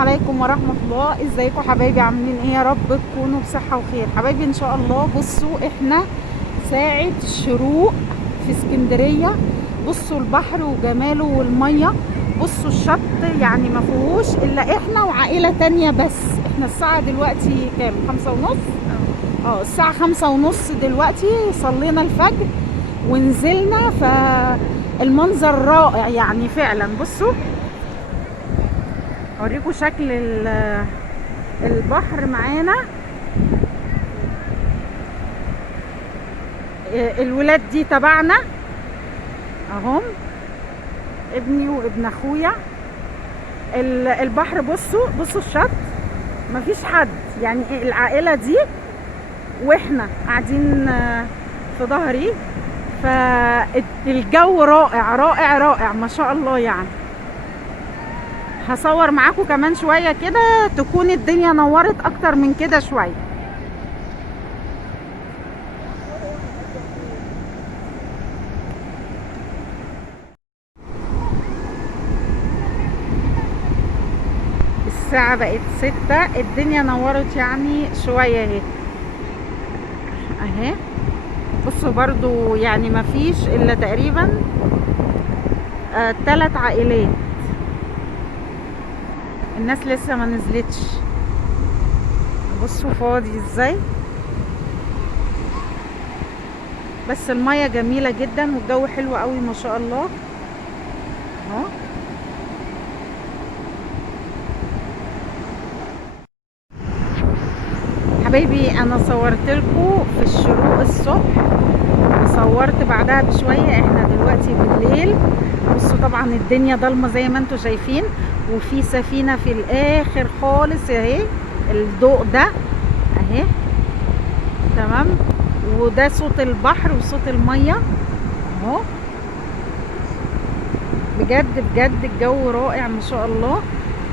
عليكم ورحمة الله. ازيكم حبايبي؟ عاملين ايه؟ يا رب تكونوا بصحة وخير حبايبي ان شاء الله. بصوا احنا ساعة الشروق في اسكندرية. بصوا البحر وجماله والمية. بصوا الشط يعني ما فيهوش الا احنا وعائلة تانية بس. احنا الساعة دلوقتي كام؟ 5:30. الساعة 5:30 دلوقتي. صلينا الفجر ونزلنا، فالمنظر رائع يعني فعلا. بصوا اوريكم شكل البحر معانا. الولاد دي تبعنا اهم، ابني وابن اخويا. البحر بصوا الشط مفيش حد، يعني العائلة دي واحنا قاعدين في ظهري. فالجو رائع رائع رائع ما شاء الله. يعني هصور معاكم كمان شوية كده تكون الدنيا نورت اكتر من كده شوية. الساعة بقت 6، الدنيا نورت يعني شوية اهي. بصوا برضو يعني مفيش الا تقريبا 3 عائلات. الناس لسه ما نزلتش. بصوا فاضي ازاي، بس المية جميلة جدا والجو حلو قوي ما شاء الله اهو. حبايبي انا صورت لكم في الشروق الصبح وصورت بعدها بشوية. احنا دلوقتي بالليل. بصوا طبعا الدنيا ضلمة زي ما انتم شايفين، وفي سفينة في الاخر خالص اهي. الضوء ده اهي تمام، وده صوت البحر وصوت المية اهو. بجد بجد الجو رائع ما شاء الله.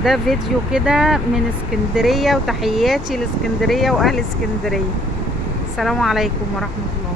ده فيديو كده من اسكندرية، وتحياتي لاسكندرية واهل اسكندرية. السلام عليكم ورحمة الله.